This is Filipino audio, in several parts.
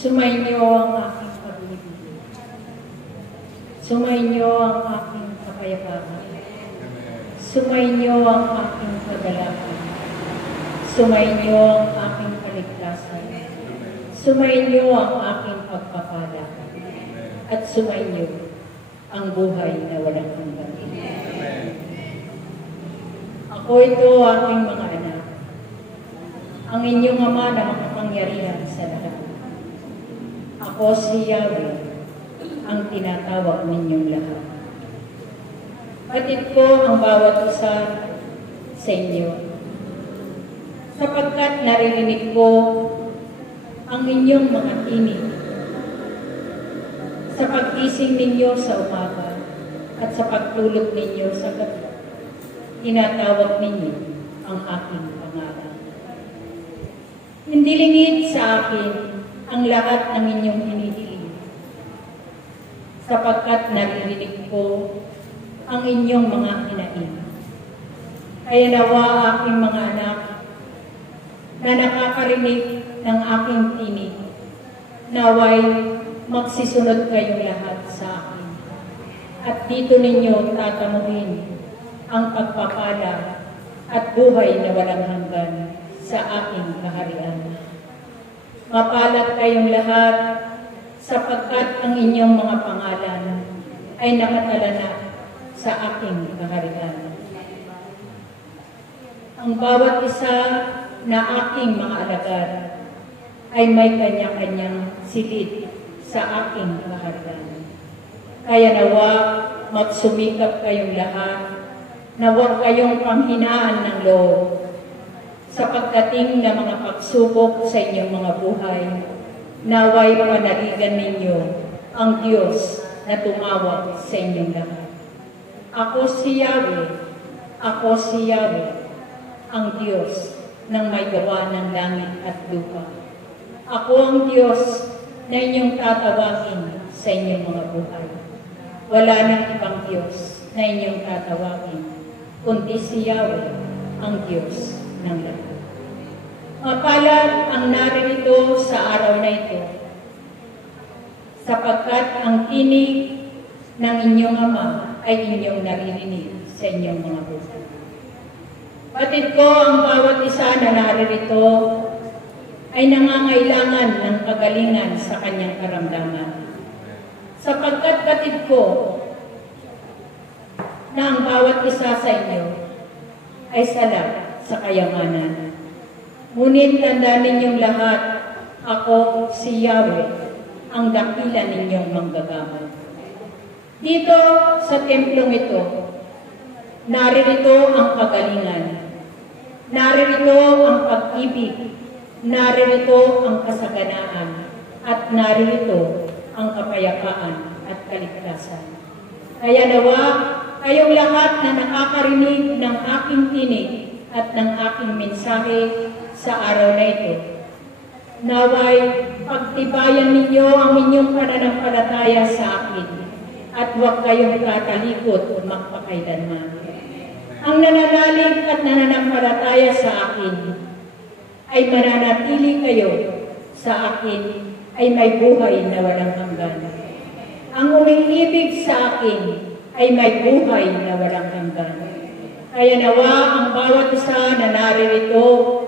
Sumainyo ang aking pag-ibig. Sumainyo ang aking kapayapaan. Sumainyo ang aking kagalakan. Sumainyo ang aking kaligtasan. Sumainyo ang aking pagpapala. At sumainyo ang buhay na walang hanggan. Ako ito, aking mga anak, ang inyong Ama na makapangyarihan sa lahat. Ako si Yahweh, ang tinatawag ninyong lahat. Batid ko ang bawat isa sa inyo, sapagkat naririnig ko ang inyong mga tinig sa paggising ninyo sa umaga at sa pagtulog ninyo sa gabi. Tinatawag ninyo ang aking pangalan. Hindi lingid sa akin ang lahat ng inyong hinihiling, sapagkat naririnig ko ang inyong mga hinaing. Kaya nawa aking mga anak na nakakarinig ng aking tinig, naway magsisunod kayong lahat sa akin. At dito ninyo tatamuhin ang pagpapala at buhay na walang hanggan sa aking kaharian. Mapalad kayong lahat sapagkat ang inyong mga pangalan ay nakatala na sa aking kaharian. Ang bawat isa na aking mga alagad ay may kanya-kanyang silid sa aking kaharian. Kaya nawa magsumikap kayong lahat na huwag kayong panghinaan ng loob sa pagdating na mga pagsubok sa inyong mga buhay. Naway panaligan ninyo ang Diyos na tumawag sa inyong lahat. Ako si Yahweh, ang Diyos ng may gawa ng langit at lupa. Ako ang Diyos na inyong tatawagin sa inyong mga buhay. Wala nang ibang Diyos na inyong tatawagin, kundi si Yahweh, ang Diyos ng lahat. Mapalad ang naririto sa araw na ito, sapagkat ang tinig ng inyong Ama ay inyong naririnig sa inyong mga buhay. Batid ko ang bawat isa na naririto ay nangangailangan ng kagalingan sa kanyang karamdaman. Sapagkat batid ko na ang bawat isa sa inyo ay sala sa kayamanan. Ngunit tandaan ninyong lahat, ako si Yahweh, ang dakila ninyong manggagamal. Dito sa templong ito, naririto ang kagalingan, naririto ang pag-ibig, naririto ang kasaganaan, at naririto ang kapayapaan at kaligtasan. Kaya nawa, kayong lahat na nakakarinig ng aking tinig at ng aking mensahe sa araw na ito, naway pagtibayan ninyo ang inyong pananampalataya sa akin at huwag kayong tatalikod o magpakailanman. Ang nananalig at nananampalataya sa akin ay mananatili kayo sa akin ay may buhay na walang hanggan. Ang umiibig sa akin ay may buhay na walang hanggan. Kaya nawa ang bawat isa na naririto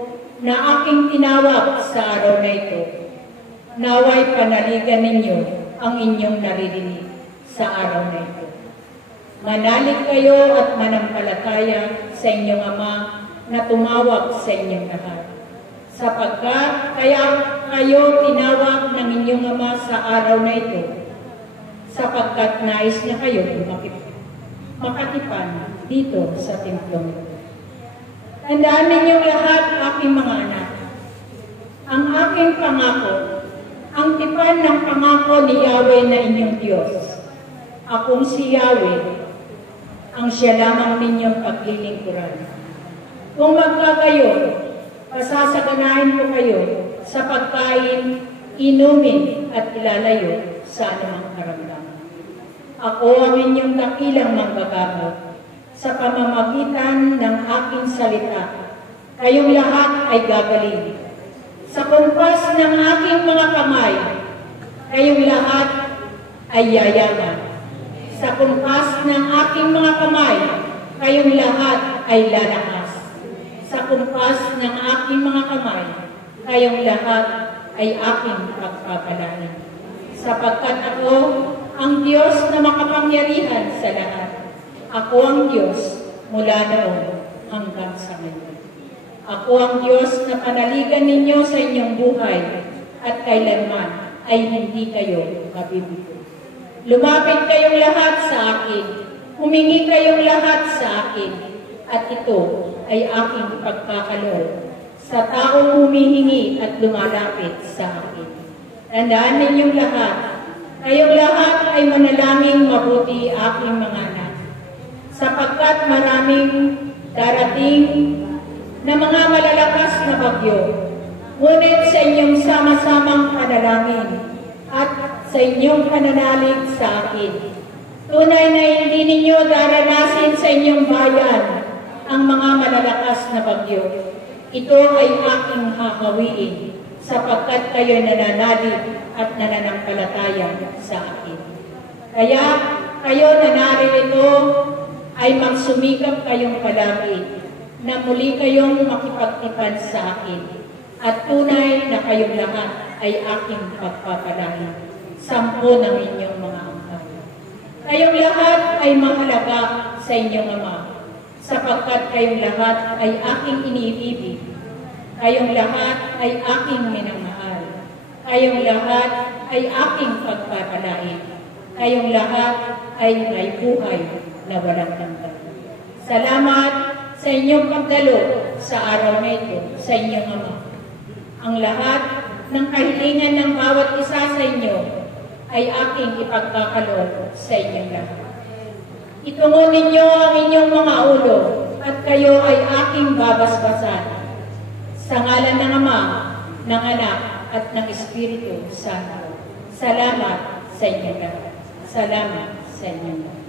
na aking tinawag sa araw na ito, naway panaligan ninyo ang inyong naririnig sa araw na ito. Manalig kayo at manampalataya sa inyong Ama na tumawag sa inyong lahat. Sapagkat kaya kayo tinawag ng inyong Ama sa araw na ito, sapagkat nais na kayo makatipan dito sa templong ito. Tandaan ninyong lahat, aking mga anak, ang aking pangako, ang tipan ng pangako ni Yahweh na inyong Diyos. Akong si Yahweh, ang siya lamang ninyong paglilingkuran. Kung magkakayo, pasasaganahin ko kayo sa pagkain, inumin at ilalayo sa anumang karamdaman. Ako ang inyong dakilang manggagamot sa pamamagitan ng aking salita. Kayong lahat ay gagaling. Sa kumpas ng aking mga kamay, kayong lahat ay yayaman. Sa kumpas ng aking mga kamay, kayong lahat ay lalakas. Sa kumpas ng aking mga kamay, kayong lahat ay aking pagpapalain. Sapagkat ako ang Diyos na makapangyarihan sa lahat. Ako ang Diyos mula noon hanggang sa ngayon. Ako ang Diyos na panaligan ninyo sa inyong buhay at kailanman ay hindi kayo mabibigo. Lumapit kayong lahat sa akin, humingi kayong lahat sa akin, at ito ay aking pagkakaloob sa taong humihingi at lumalapit sa akin. Tandaan ninyong lahat, kayong lahat ay manalangin mabuti aking mga anak, sapagkat maraming darating na mga malalakas na bagyo. Ngunit sa inyong sama-samang panalangin at sa inyong pananalig sa akin, tunay na hindi ninyo daranasin sa inyong bayan ang mga malalakas na bagyo. Ito ay aking hahawiin sapagkat kayo nananalig at nananampalataya sa akin. Kaya kayo na naririto ay magsumikap kayong palagi na muli kayong makipagtipan sa akin at tunay na kayong lahat ay aking pagpapalain. 10 ng inyong mga angkan. Kayong lahat ay mahalaga sa inyong Ama sapagkat kayong lahat ay aking iniibig. Kayong lahat ay aking minamahal. Kayong lahat ay aking pagpapalain. Kayong lahat ay may buhay na walang hanggan. Salamat sa inyong pagdalo sa araw na ito sa inyong Ama. Ang lahat ng kahilingan ng bawat isa sa inyo ay aking ipagkakaloob sa inyong lahat. Itungo ninyo ang inyong mga ulo at kayo ay aking babasbasan. Sa ngalan ng Ama, ng Anak, at ng Espiritu Santo. Salamat sa inyong lahat. Salamat sa inyong lahat.